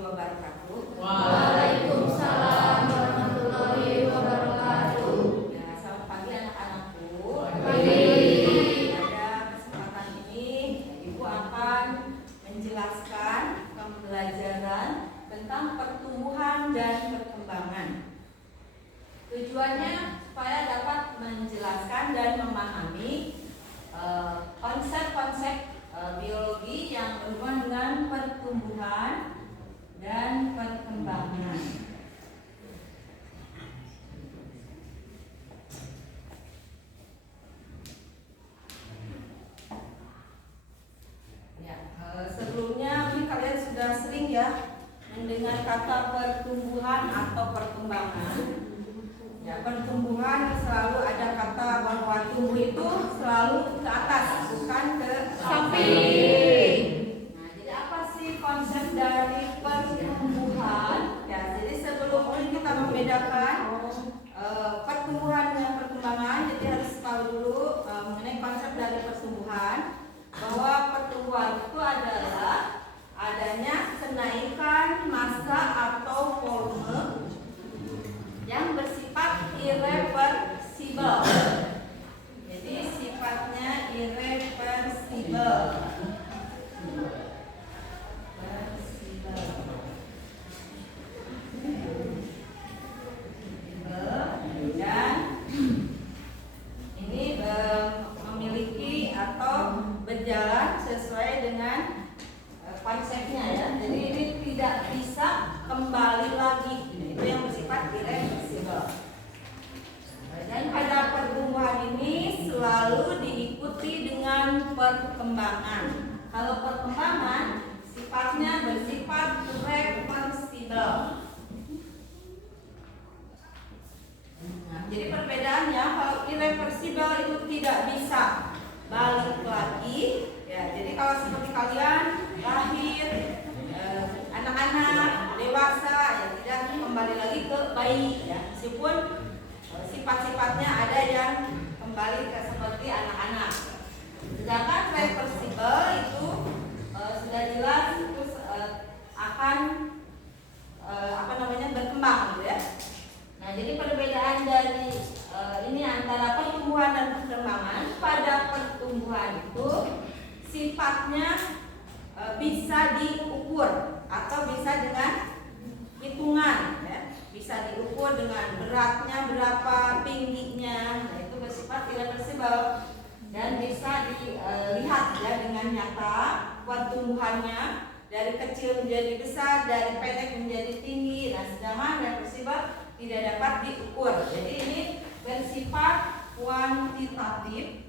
wabarakatuh. Waalaikumsalam warahmatullahi wabarakatuh. Ya, selamat pagi anak-anakku. Pagi. Pada kesempatan ini, Ibu akan menjelaskan pembelajaran tentang pertumbuhan dan perkembangan. Tujuannya supaya dapat menjelaskan dan memahami konsep-konsep biologi yang berhubungan dengan pertumbuhan dan perkembangan. Ya, sebelumnya mungkin kalian sudah sering ya mendengar kata pertumbuhan atau perkembangan. Ya, pertumbuhan selalu ada kata bahwa tumbuh itu selalu ke atas, bukan ke samping. Nah, jadi apa sih konsep dari pertumbuhan? Ya, jadi sebelum ini kita membedakan pertumbuhan dengan perkembangan, jadi harus tahu dulu mengenai konsep dari pertumbuhan, bahwa pertumbuhan itu adalah adanya kenaikan massa atau volume yang bersifat irreversibel. Jadi sifatnya irreversibel. Dan ini memiliki atau berjalan sesuai dengan konsepnya ya. Jadi ini tidak bisa kembali lagi. Itu yang bersifat irreversibel. Dan pada pertumbuhan ini selalu diikuti dengan perkembangan. Kalau perkembangan sifatnya bersifat reversibel. Nah, jadi perbedaannya, kalau irreversibel itu tidak bisa balik lagi. Ya, jadi kalau seperti kalian lahir, anak-anak, dewasa, ya tidak kembali lagi ke bayi. Ya, meskipun sifat-sifatnya ada yang kembali ke seperti anak-anak. Sedangkan reversibel itu sudah jelas itu akan berkembang, gitu ya. Nah, jadi perbedaan dari ini antara pertumbuhan dan perkembangan. Pada pertumbuhan itu sifatnya bisa diukur atau bisa dengan hitungan, ya. Bisa diukur dengan beratnya berapa, tingginya. Nah, itu bersifat irreversibel dan bisa dilihat ya dengan nyata pertumbuhannya dari kecil menjadi besar, dari pendek menjadi tinggi. Nah, sedangkan reversibel tidak dapat diukur. Jadi ini bersifat kuantitatif.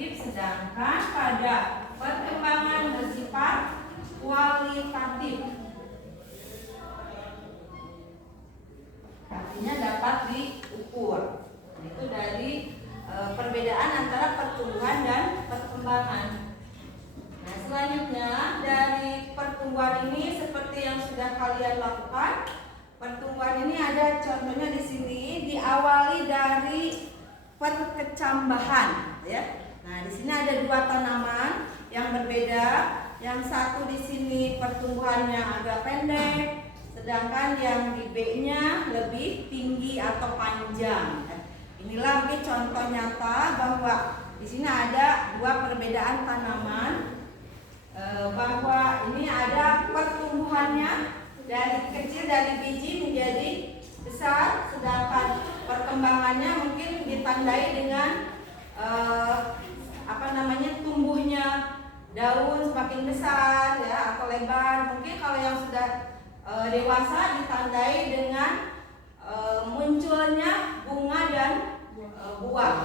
Sedangkan pada perkembangan bersifat kualitatif. Artinya dapat diukur. Itu dari perbedaan antara pertumbuhan dan perkembangan. Nah, selanjutnya dari pertumbuhan ini seperti yang sudah kalian lakukan, pertumbuhan ini ada contohnya di sini, diawali dari perkecambahan, ya. Nah, di sini ada dua tanaman yang berbeda. Yang satu di sini pertumbuhannya agak pendek, sedangkan yang di B-nya lebih tinggi atau panjang. Inilah mungkin contoh nyata bahwa di sini ada dua perbedaan tanaman. Bahwa ini ada pertumbuhannya dari kecil, dari biji menjadi besar, sedangkan perkembangannya mungkin ditandai dengan tumbuhnya daun semakin besar ya atau lebar. Mungkin kalau yang sudah dewasa ditandai dengan munculnya bunga dan buah.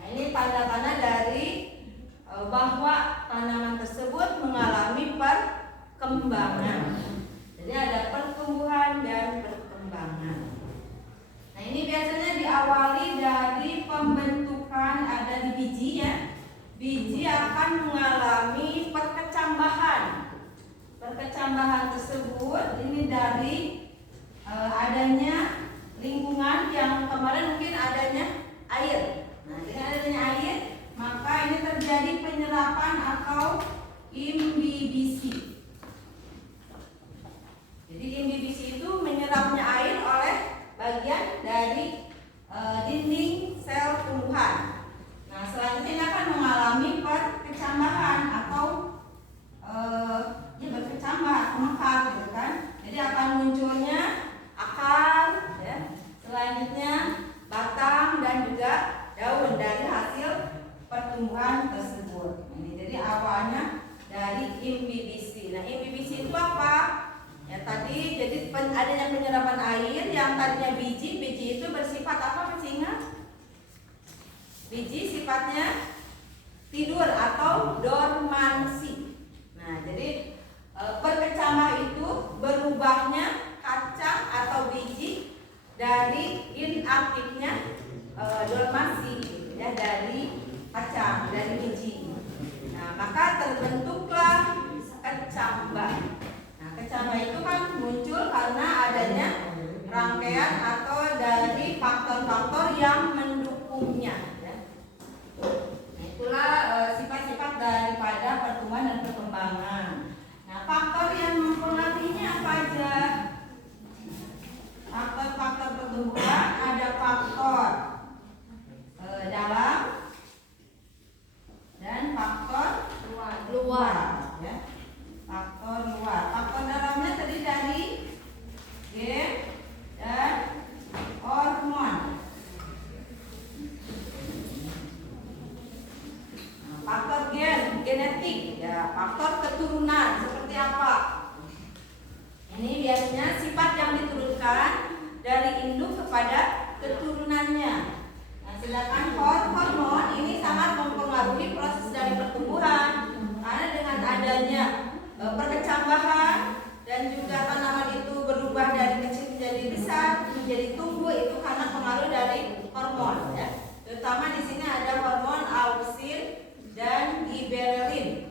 Nah, ini tanda-tanda dari bahwa tanaman tersebut mengalami perkembangan. Jadi ada pertumbuhan dan perkembangan. Nah, ini biasanya diawali dari pembentukan ada di biji ya. Biji akan mengalami perkecambahan. Perkecambahan tersebut ini dari adanya lingkungan yang kemarin mungkin adanya air. Nah, dengan adanya penyerapan atau imbibisi. Jadi imbibisi itu menyerapnya air oleh bagian dari dinding sel tumbuhan. Nah, selanjutnya ini akan mengalami perkecambahan atau berkecambah atau mekar gitu kan. Jadi akan munculnya akar, ya. Selanjutnya batang dan juga daun dari hasil pertumbuhan tersebut. Ini jadi awalnya dari imbibisi. Nah, imbibisi itu apa? Ya tadi jadi adanya penyerapan air yang tadinya biji itu bersifat apa, masih ingat? Biji sifatnya tidur atau dormansi. Nah, jadi berkecambah itu berubahnya kacang atau biji dari inaktifnya dormansi, ya, dari kacang, dari biji. Nah, maka terbentuklah kecambah. Nah, kecambah itu kan muncul karena adanya rangkaian atau dari faktor-faktor yang mendukungnya. Nah, itulah sifat-sifat daripada pertumbuhan dan perkembangan. Nah, faktor yang mempengaruhinya apa aja? Faktor-faktor pertumbuhan ada faktor dalam dan faktor luar, ya. Faktor luar. Faktor dalamnya terdiri dari gen dan hormon. Faktor genetik, ya, faktor keturunan seperti apa? Ini biasanya sifat yang diturunkan dari induk kepada keturunannya. Nah, sedangkan hormon ini sangat mempengaruhi proses dari pertumbuhan karena dengan adanya perkecambahan dan juga tanaman itu berubah dari kecil menjadi besar menjadi tumbuh itu karena pengaruh dari hormon, ya. Terutama di sini ada hormon auxin dan gibberellin.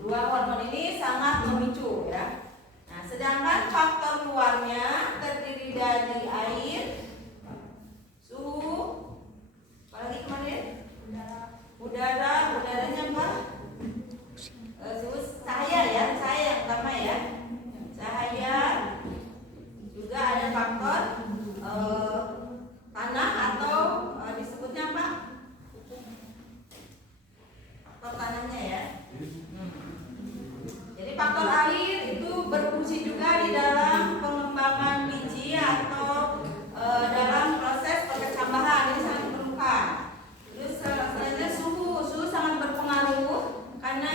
Dua hormon ini sangat memicu, ya. Nah, sedangkan faktor luarnya terdiri dari air, suhu, apalagi kemarin? Udaranya apa? Suhu, cahaya, ya, cahaya yang pertama, ya. Cahaya, juga ada faktor tanah atau disebutnya apa? Faktor tanahnya, ya. Jadi faktor air itu berfungsi juga di dalam pengembangan biji atau dalam proses perkecambahan, ini sangat diperlukan. Terus selanjutnya suhu sangat berpengaruh karena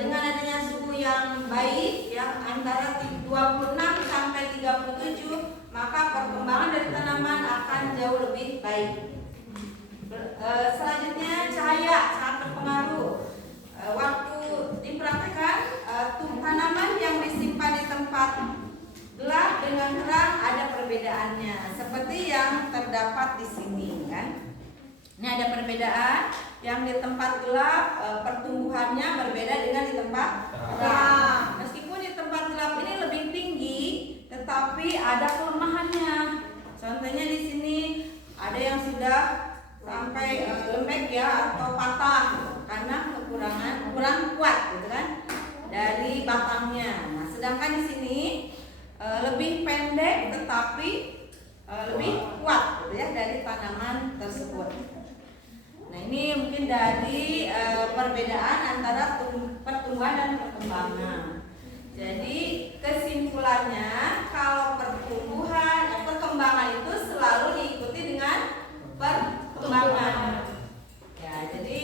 dengan adanya suhu yang baik, ya, antara 26 sampai 37, maka perkembangan dari tanaman akan jauh lebih baik. Selanjutnya cahaya sangat berpengaruh. Waktu dipraktekkan tanaman yang disimpan di tempat gelap dengan terang ada perbedaannya, seperti yang terdapat di sini, kan? Ini ada perbedaan, yang di tempat gelap pertumbuhannya berbeda dengan di tempat terang. Meskipun di tempat gelap ini lebih tinggi, tetapi ada kelemahannya. Contohnya di sini ada yang sudah sampai lembek, ya, atau patah karena kurang kuat, gitu kan, dari batangnya. Nah, sedangkan di sini lebih pendek tetapi lebih kuat, gitu ya, dari tanaman tersebut. Nah, ini mungkin dari perbedaan antara pertumbuhan dan perkembangan. Jadi kesimpulannya, kalau perkembangan itu selalu diikuti dengan perkembangan. Ya, jadi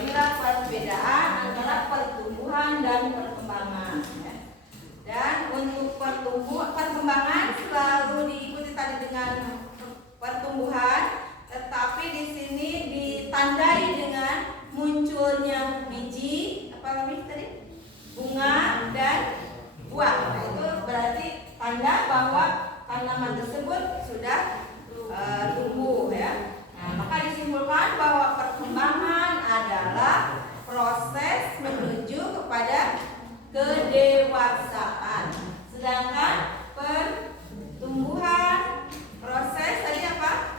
inilah perbedaan antara pertumbuhan dan perkembangan, ya. Dan untuk perkembangan selalu diikuti tadi dengan pertumbuhan, tetapi di sini ditandai dengan munculnya biji, apa namanya tadi? Bunga dan buah. Nah, itu berarti tanda bahwa tanaman tersebut sudah tumbuh, ya. Nah, maka disimpulkan bahwa perkembangan adalah proses menuju kepada kedewasaan. Sedangkan pertumbuhan proses tadi apa?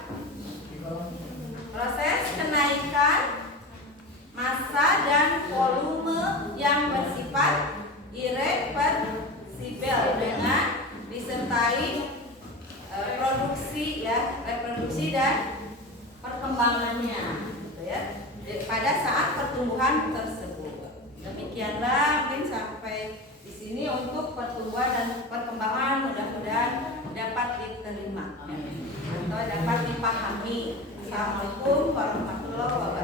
dan perkembangannya, gitu ya. Pada saat pertumbuhan tersebut. Demikianlah mungkin sampai di sini untuk pertumbuhan dan perkembangan, mudah-mudahan dapat diterima atau dapat dipahami. Assalamualaikum warahmatullahi wabarakatuh.